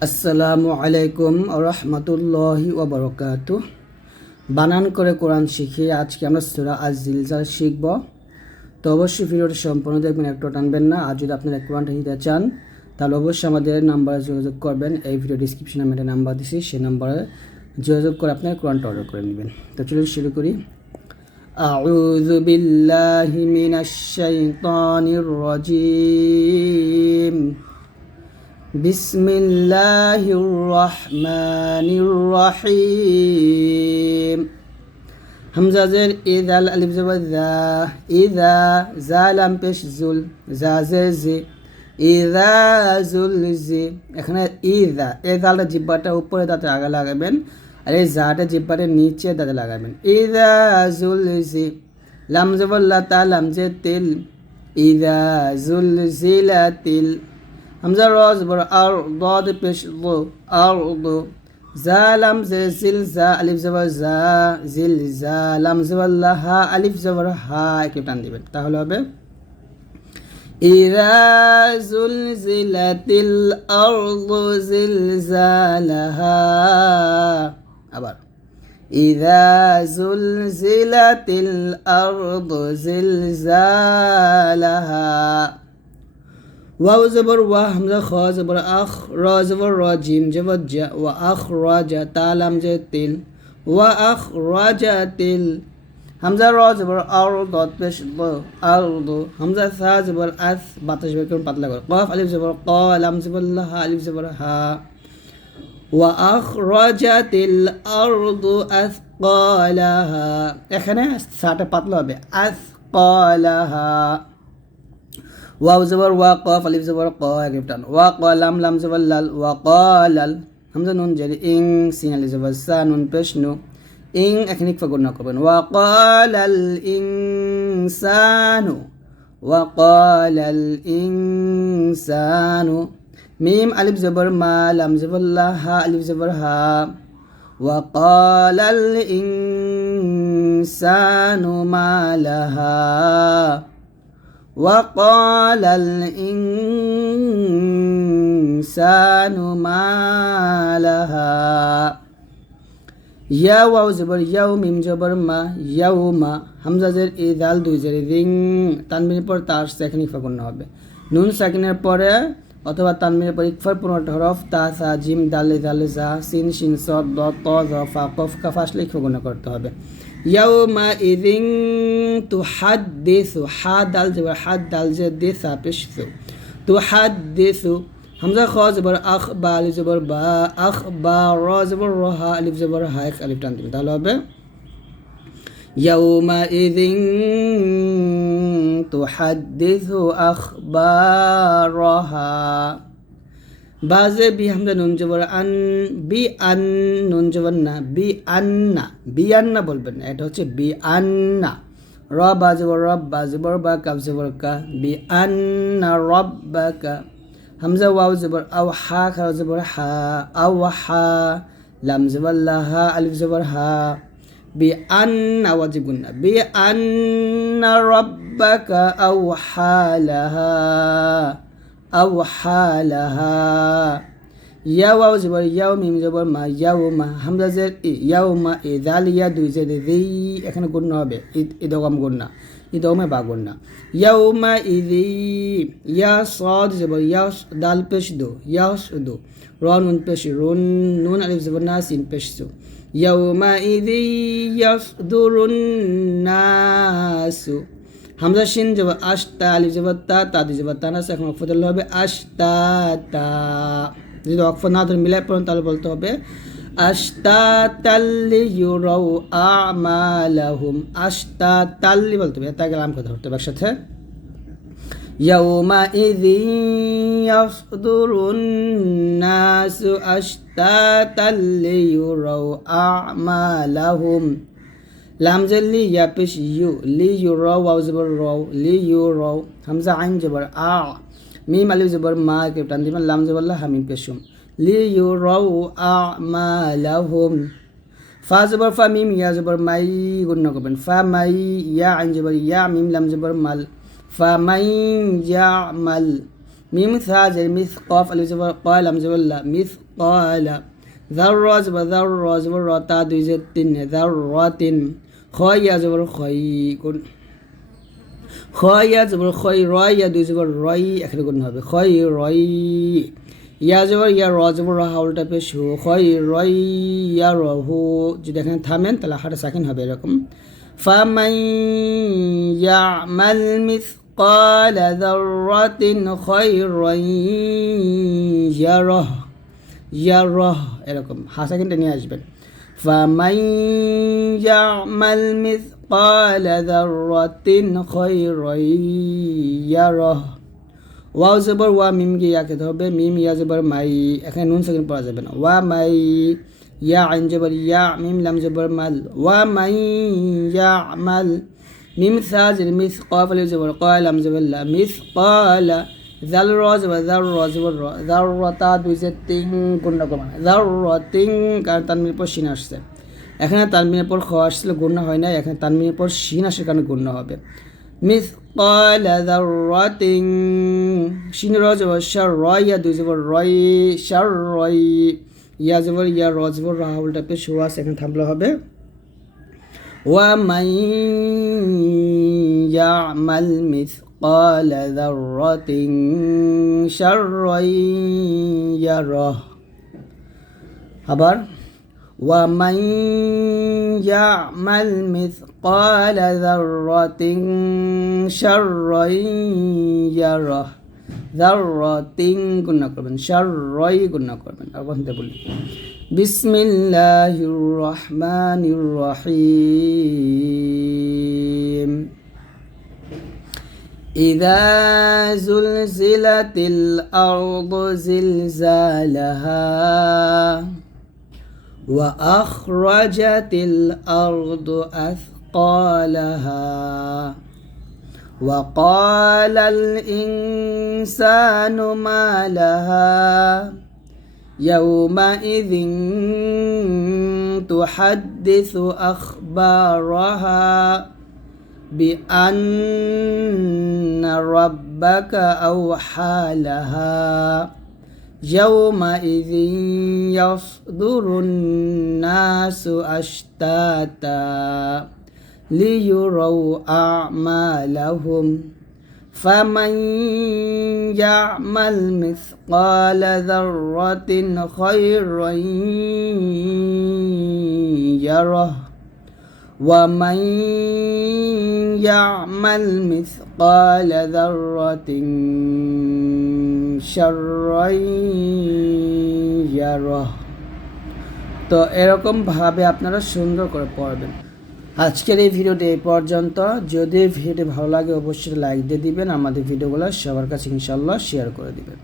আসসালামু আলাইকুম রহমতুল্লাহি ওবরকাত বানান করে কোরআন শিখে আজকে আমরা সুরা আজ জিলজাল শিখব তো অবশ্যই ভিডিওটি সম্পূর্ণ দেখবেন একটু টানবেন না আর যদি আপনারা কোরআনটা নিতে চান তাহলে অবশ্যই আমাদের নাম্বারে যোগাযোগ করবেন এই ভিডিও ডিসক্রিপশনে আমি একটা নাম্বার দিছি সেই নাম্বারে যোগাযোগ করে আপনারা কোরআনটা অর্ডার করে নেবেন তো চলুন শুরু করি أعوذ بالله من الشيطان الرجيم بسم الله الرحمن الرحيم همزة زر إذا الألف زبر ذا إذا زالم পেশ জুল যা জের জি ইদা জুল জি এখানে ইদা এ দালটা জিব্বাটা উপরে দাঁতে আগে লাগাবেন আর এই জাটা জিব্বাটা নিচে দাঁতে লাগাবেন ইদা জুল জি লাম জবর লাতা লাম জে তিল ইদা জুল জিলা তিল হামজা রজ বড় আর দদ পেশ দো আর দো জা লাম জে জিল জা আলিফ জবর জা জিল জা লাম জবর হা আলিফ জবর হা একটু টান দিবেন তাহলে হবে إذا زلزلت الأرض زلزالها আবার إذا زلزلت الأرض زلزالها ওয়াও জবর ওয়া হামজা খ জবর আখ র জবর র জিম জবর জা ওয়া আখ রাজা তালাম যে তিল ওয়া আখ রাজা তিল হামজা র জবর আর দত পেশ আর দ হামজা সা জবর আস বাতাস বের করুন পাতলা করে কফ আলিফ জবর ক লাম জবর লাহা আলিফ জবর হা ওয়া আখ রাজা তিল আর দ আস কলাহা এখানে সাটা পাতলা হবে আস কলাহা ওয়াও জবর, ওয়া কফ আলিফ জবর, ক একই টান ওয়া ক, লাম লাম জবর, লাল। ওয়া ক, লাল। হামজা নুন, জারি, ইং, সিন আলিফ জবর, সা, নুন, পেশ, নু। ইং এখানে ইকফা গুণ করবেন ওয়া ক্বালাল ইনসানু ওয়া ক্বালাল ইনসানু মিম, আলিফ জবর, মা, লাম জবর, লা, হা, আলিফ জবর, হা। ক্বালাল ইনসানু মা লাহা وقال الإنسان ما لها ইয়া ওয়াও জবর ইয়াও মিম জবর মা ইয়াও মা হামজা জের ই দাল দুই জের রিং তানবিনের পর তার সেখানে ইফা করতে হবে নুন সাকিনের পরে অথবা তানবিনের পর ইকফার পনেরোটা হরফ, তা, সা, জিম, দালে দালে জা, সিন, শিন স দ, ত, জ, ফা, কফ, কাফ আসলে গুণ করতে হবে। ইয়াও মা ইদিং তু হাদ দেসু হা, দাল জবর হাদ দাল, যে, দে, সা, পেশ তু হাদ দেসু হামজা, খ জবর আখ, বা, আলিফ জবর বা, আখ, বা, র জবর র, হা, আলিফ জবর হা এক আলিফ, টান তাহলে হবে يومئذ تحدث أخبارها বাজে বি হামজা নুন জবর আন বি আন নুন জবর না বি আন্না বি আন্না বলবেন না এটা হচ্ছে বি আন্না র বা জবর রব বা জবর বা কাব জবর কা বি আন্না রব বা কা হামজা ওয়াও জবর আও হা খা জবর হা আও হা লাম জবর লাহা আলিফ জবর হা হা লাহা আও হা লাহা ইয়া ওয়াও জবর ইয়াও মিম জবর মা ইয়াও মা হামজা জের ই ইয়াও মা ই জাল ইয়া দুই জের রি এখানে গুণ হবে ইদগম গুণ ইদমে বা গুণ ইয়াও মা ইদি ইয়া সদ জবর ইয়া দাল পেশ দো, ইয়া দো, র নুন পেশ রুন নুন আলিফ জবর না সিন পেশ সু يومئذ يصدر الناس হামজা শিন জব আশতা আলিফ জব তা তা দি জব তানাস এখন অক্ফ দিলে হবে আশতা তা যদি অক্ফ না ধরে মিলাই পড়েন তাহলে বলতে হবে আশতা তাল্লি ইউরাউ আমালাহুম আশতা তাল্লি বলতে হবে তাকে লাম কথা ধরতে হবে একসাথে يومئذ يصدر الناس أشتاتا ليروا أعمالهم লাম জের লি ইয়া পেশ ইউ লি ইউ র ওয়াও জবর র লি ইউ র হামজা আইন জবর আ মিম আলিফ জবর মা কে টান দিবেন লাম জবর লা হামিম পেশুম লি ইউ র আ মা লাহুম ফা জবর ফা মিম ইয়া জবর মাই গুণ করবেন ফা মাই ইয়া আইন জবর ইয়া মিম লাম জবর মাল ফামাইন ইয়ামাল মিম সা জের মিস কফ আলু জব কল আম জবল্লা মিস কল জার রজ বা জার রজ বর রতা দুই জের তিন জার র তিন খয় ইয়া জবর খয় কোন খয় ইয়া জবর খয় রয় ইয়া দুই জবর রয় এখানে কোন হবে খয় রয় ইয়া জবর ইয়া র জবর র হাউলটা পেশ হু খয় রয় ইয়া রহু যদি এখানে থামেন তাহলে হাটা সাকিন হবে এরকম ফামাই ইয়ামাল মিস مثقال ذرة خيرا يره يره এরকম হাসা কিন্তু নিয়ে আসবেন فمن يعمل مثقال ذرة خيرا يره ওয়াও জবর ওয়া মিম গিয়ে ইয়াকে হবে মিম ইয়া জবর মাই এখানে নুন সেকেন্ড পড়া যাবে না ওয়া মাই ইয়া আইন জবর ইয়া মিম লাম জবর মাল ওয়া মাই ইয়া মাল মিম সাজির মিস কফ আলিফ জবর কয় লাম জবর লা মিস কলা জাল র জবর জাল র জবর র জাল র তা দুই যে তিন গুণা কমা জাল র তিন কারণ তানমিনের পর আসছে। এখানে তানমিনের পর খ আসছিল গুণা হয় না, এখানে তানমিনের পর সিন আসার কারণে গুণা হবে। মিস কলা জাল র তিন সিন র জবর শার র ইয়া দুই জবর রয় শার রয় ইয়া জবর ইয়া র জবর রাহুলটা পেশ হওয়া সেখানে থামলে হবে। ومن يعمل مثقال ذرة شرا يره আবার ومن يعمل مثقال ذرة شرا يره ذرة গুণা করবেন শাররাই গুণা করবেন আর বলতে বলি بسم الله الرحمن الرحيم. إذا زلزلت الأرض زلزالها وأخرجت الأرض أثقالها وقال الإنسان ما لها يومئذ تحدث أخبارها بأن ربك أوحى لها. يومئذ يصدر الناس أشتاتا ليروا أعمالهم. فمن يعمل مثقال ذرة خيرا يره ومن يعمل مثقال ذرة شرا يره তো এরকম ভাবে আপনারা সুন্দর করে পড়বেন আজকের এই ভিডিওটি এই পর্যন্ত। যদি ভিডিওটি ভালো লাগে, অবশ্যই লাইক দিয়ে দিবেন। আমাদের ভিডিওগুলো সবার কাছে ইনশাল্লাহ শেয়ার করে দিবেন।